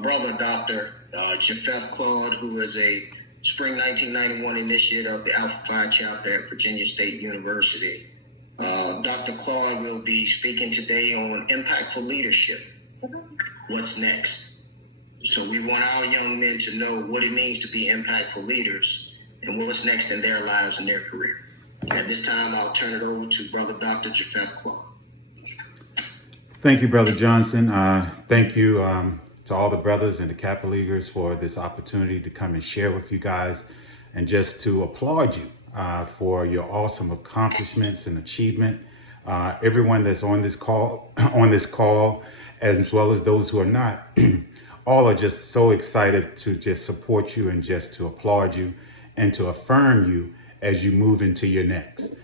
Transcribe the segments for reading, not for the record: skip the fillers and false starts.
brother, Dr. Japheth Claude, who is a spring 1991 initiate of the Alpha Phi chapter at Virginia State University. Dr. Claude will be speaking today on impactful leadership. What's next? So we want our young men to know what it means to be impactful leaders and what's next in their lives and their career. At this time, I'll turn it over to Brother Dr. Japheth Claude. Thank you, Brother Johnson. Thank you to all the brothers and the Kappa Leaguers for this opportunity to come and share with you guys and just to applaud you for your awesome accomplishments and achievement. Everyone that's on this call, as well as those who are not, all are just so excited to just support you and just to applaud you and to affirm you as you move into your next.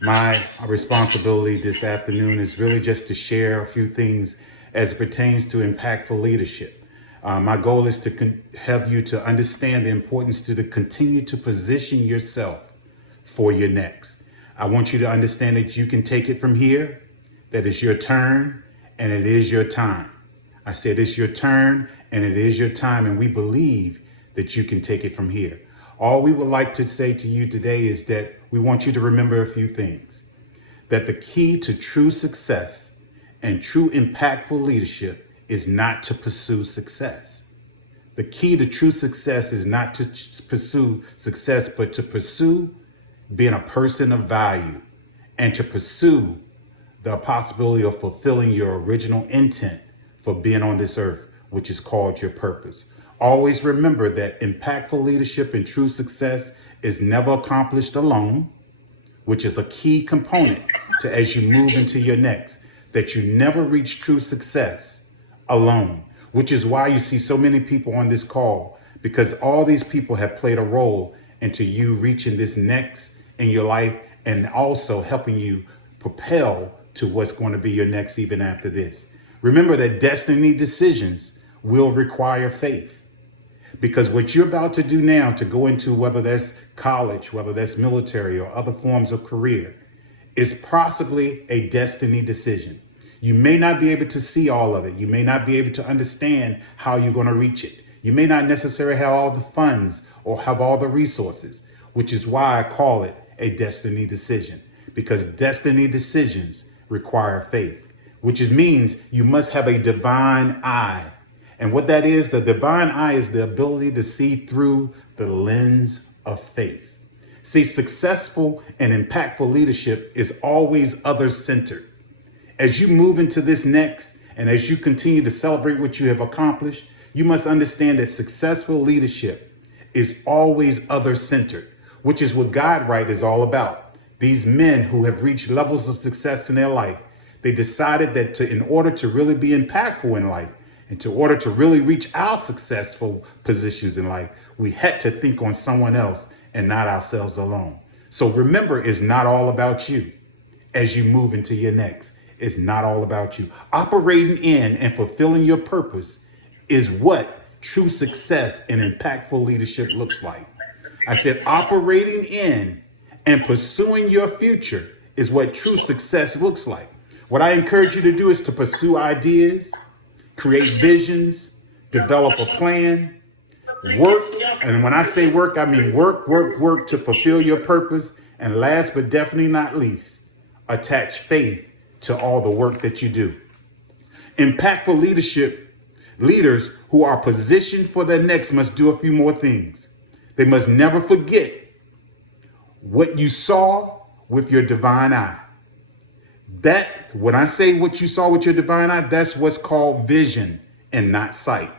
My responsibility this afternoon is really just to share a few things as it pertains to impactful leadership. My goal is to help you to understand the importance to continue to position yourself for your next. I want you to understand that you can take it from here, that it's your turn and it is your time. I said it's your turn and it is your time, and we believe that you can take it from here. All we would like to say to you today is that we want you to remember a few things. That the key to true success and true impactful leadership is not to pursue success. The key to true success is not to pursue success, but to pursue being a person of value and to pursue the possibility of fulfilling your original intent for being on this earth, which is called your purpose. Always remember that impactful leadership and true success is never accomplished alone, which is a key component to as you move into your next, that you never reach true success alone, which is why you see so many people on this call, because all these people have played a role into you reaching this next in your life and also helping you propel to what's going to be your next even after this. Remember that destiny decisions will require faith. Because what you're about to do now to go into, whether that's college, whether that's military or other forms of career, is possibly a destiny decision. You may not be able to see all of it. You may not be able to understand how you're going to reach it. You may not necessarily have all the funds or have all the resources, which is why I call it a destiny decision, because destiny decisions require faith, which means you must have a divine eye. And what that is, the divine eye is the ability to see through the lens of faith. See, successful and impactful leadership is always other-centered. As you move into this next, and as you continue to celebrate what you have accomplished, you must understand that successful leadership is always other-centered, which is what God Right is all about. These men who have reached levels of success in their life, they decided that in order to really be impactful in life, and in order to really reach our successful positions in life, we had to think on someone else and not ourselves alone. So remember, it's not all about you as you move into your next. It's not all about you. Operating in and fulfilling your purpose is what true success and impactful leadership looks like. I said operating in and pursuing your future is what true success looks like. What I encourage you to do is to pursue ideas, create visions, develop a plan, work. And when I say work, I mean work to fulfill your purpose. And last but definitely not least, attach faith to all the work that you do. Impactful leaders who are positioned for their next must do a few more things. They must never forget what you saw with your divine eye. That, when I say what you saw with your divine eye, that's what's called vision and not sight.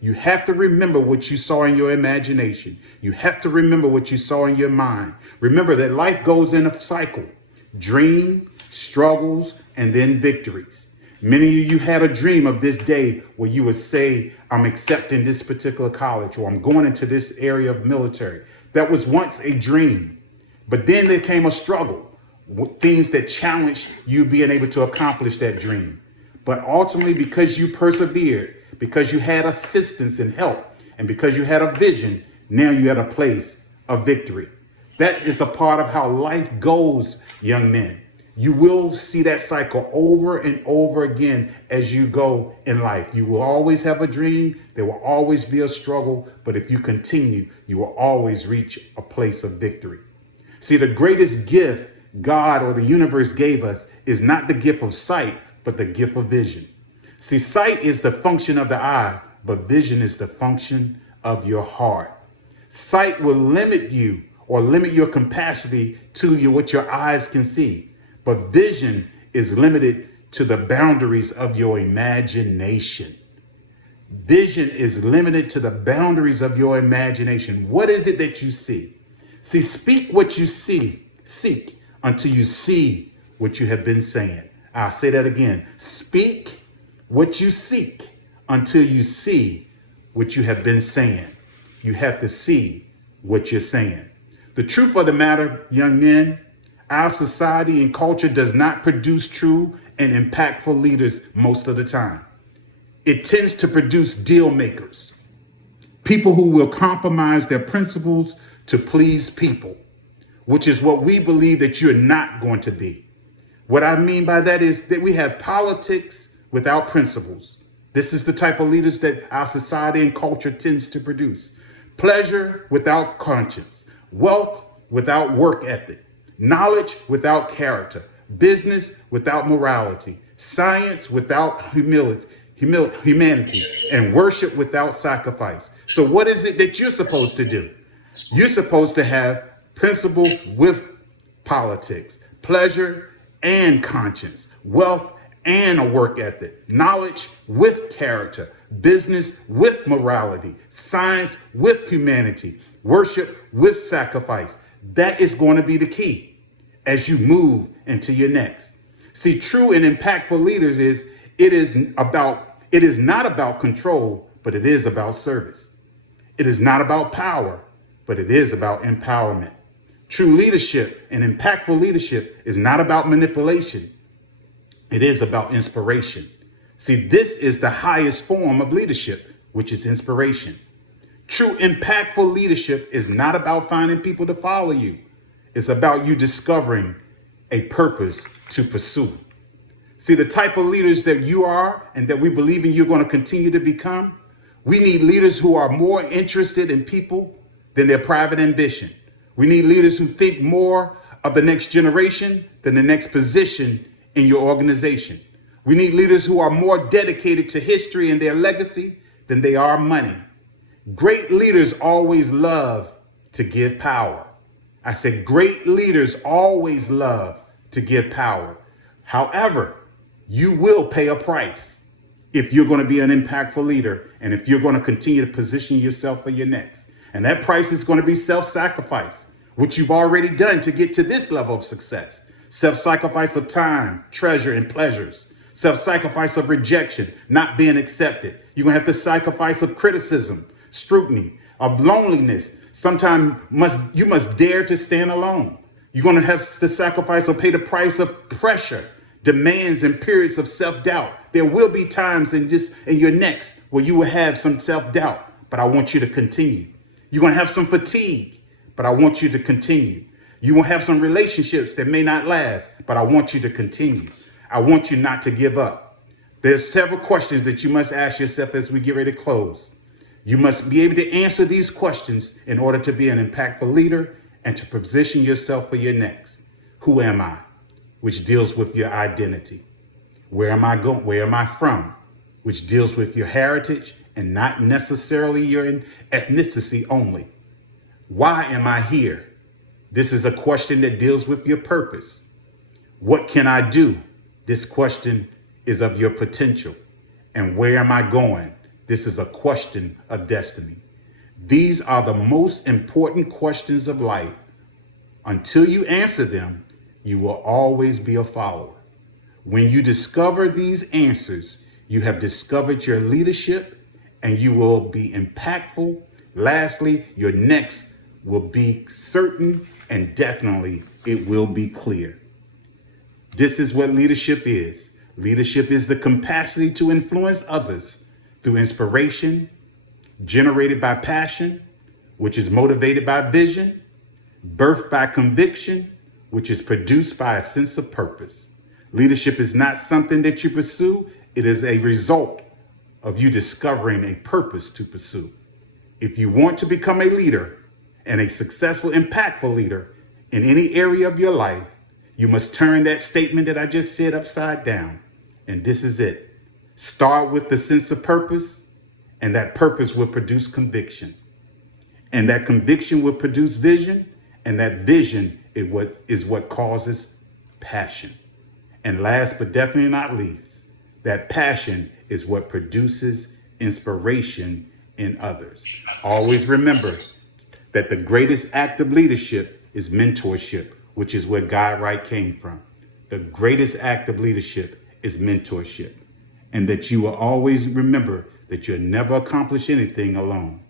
You have to remember what you saw in your imagination. You have to remember what you saw in your mind. Remember that life goes in a cycle. Dream, struggles, and then victories. Many of you had a dream of this day where you would say, I'm accepting this particular college, or I'm going into this area of military. That was once a dream. But then there came a struggle. Things that challenged you being able to accomplish that dream. But ultimately, because you persevered, because you had assistance and help, and because you had a vision, now you're at a place of victory. That is a part of how life goes, young men. You will see that cycle over and over again as you go in life. You will always have a dream. There will always be a struggle. But if you continue, you will always reach a place of victory. See, the greatest gift God or the universe gave us is not the gift of sight, but the gift of vision. See, sight is the function of the eye, but vision is the function of your heart. Sight will limit you or limit your capacity to what your eyes can see. But vision is limited to the boundaries of your imagination. Vision is limited to the boundaries of your imagination. What is it that you see? See, speak what you see. Seek until you see what you have been saying. I'll say that again. Speak what you seek until you see what you have been saying. You have to see what you're saying. The truth of the matter, young men, our society and culture does not produce true and impactful leaders most of the time. It tends to produce deal makers, people who will compromise their principles to please people, which is what we believe that you're not going to be. What I mean by that is that we have politics without principles. This is the type of leaders that our society and culture tends to produce. Pleasure without conscience, wealth without work ethic, knowledge without character, business without morality, science without humanity, and worship without sacrifice. So what is it that you're supposed to do? You're supposed to have principle with politics, pleasure and conscience, wealth and a work ethic, knowledge with character, business with morality, science with humanity, worship with sacrifice. That is going to be the key as you move into your next. See, true and impactful leaders it is not about control, but it is about service. It is not about power, but it is about empowerment. True leadership and impactful leadership is not about manipulation. It is about inspiration. See, this is the highest form of leadership, which is inspiration. True impactful leadership is not about finding people to follow you. It's about you discovering a purpose to pursue. See, the type of leaders that you are and that we believe in you're going to continue to become, we need leaders who are more interested in people than their private ambition. We need leaders who think more of the next generation than the next position in your organization. We need leaders who are more dedicated to history and their legacy than they are money. Great leaders always love to give power. I said great leaders always love to give power. However, you will pay a price if you're going to be an impactful leader and if you're going to continue to position yourself for your next. And that price is going to be self-sacrifice, which you've already done to get to this level of success. Self-sacrifice of time, treasure, and pleasures. Self-sacrifice of rejection, not being accepted. You're going to have the sacrifice of criticism, scrutiny, of loneliness. Sometimes you must dare to stand alone. You're going to have the sacrifice or pay the price of pressure, demands, and periods of self-doubt. There will be times in your next where you will have some self-doubt, but I want you to continue. You're going to have some fatigue, but I want you to continue. You will have some relationships that may not last, but I want you to continue. I want you not to give up. There's several questions that you must ask yourself as we get ready to close. You must be able to answer these questions in order to be an impactful leader and to position yourself for your next. Who am I? Which deals with your identity. Where am I going? Where am I from? Which deals with your heritage and not necessarily your ethnicity only. Why am I here? This is a question that deals with your purpose. What can I do? This question is of your potential. And where am I going? This is a question of destiny. These are the most important questions of life. Until you answer them, you will always be a follower. When you discover these answers, you have discovered your leadership and you will be impactful. Lastly, your next will be certain and definitely it will be clear. This is what leadership is. Leadership is the capacity to influence others through inspiration, generated by passion, which is motivated by vision, birthed by conviction, which is produced by a sense of purpose. Leadership is not something that you pursue. It is a result of you discovering a purpose to pursue. If you want to become a leader and a successful, impactful leader in any area of your life, you must turn that statement that I just said upside down. And this is it. Start with the sense of purpose, and that purpose will produce conviction. And that conviction will produce vision, and that vision is what causes passion. And last but definitely not least, that passion is what produces inspiration in others. Always remember that the greatest act of leadership is mentorship, which is where God Wright came from. The greatest act of leadership is mentorship. And that you will always remember that you'll never accomplish anything alone.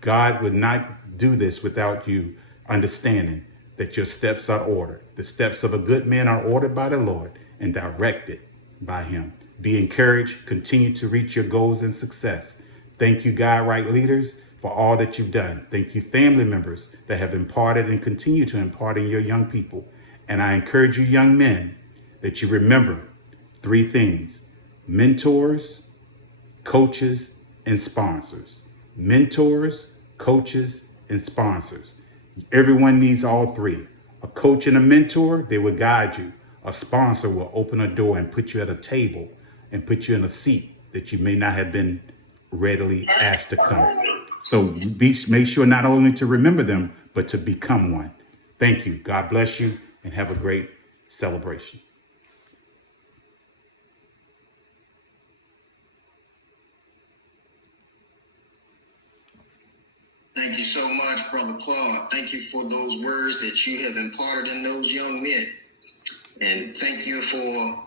God would not do this without you understanding that your steps are ordered. The steps of a good man are ordered by the Lord and directed by him. Be encouraged. Continue to reach your goals and success. Thank you, God Wright leaders, for all that you've done. Thank you, family members that have imparted and continue to impart in your young people. And I encourage you, young men, that you remember 3 things: mentors, coaches, and sponsors. Mentors, coaches, and sponsors. Everyone needs all 3. A coach and a mentor, they will guide you. A sponsor will open a door and put you at a table and put you in a seat that you may not have been readily asked to come. So make sure not only to remember them, but to become one. Thank you. God bless you, and have a great celebration. Thank you so much, Brother Claude. Thank you for those words that you have imparted in those young men. And thank you for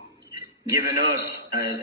giving us, as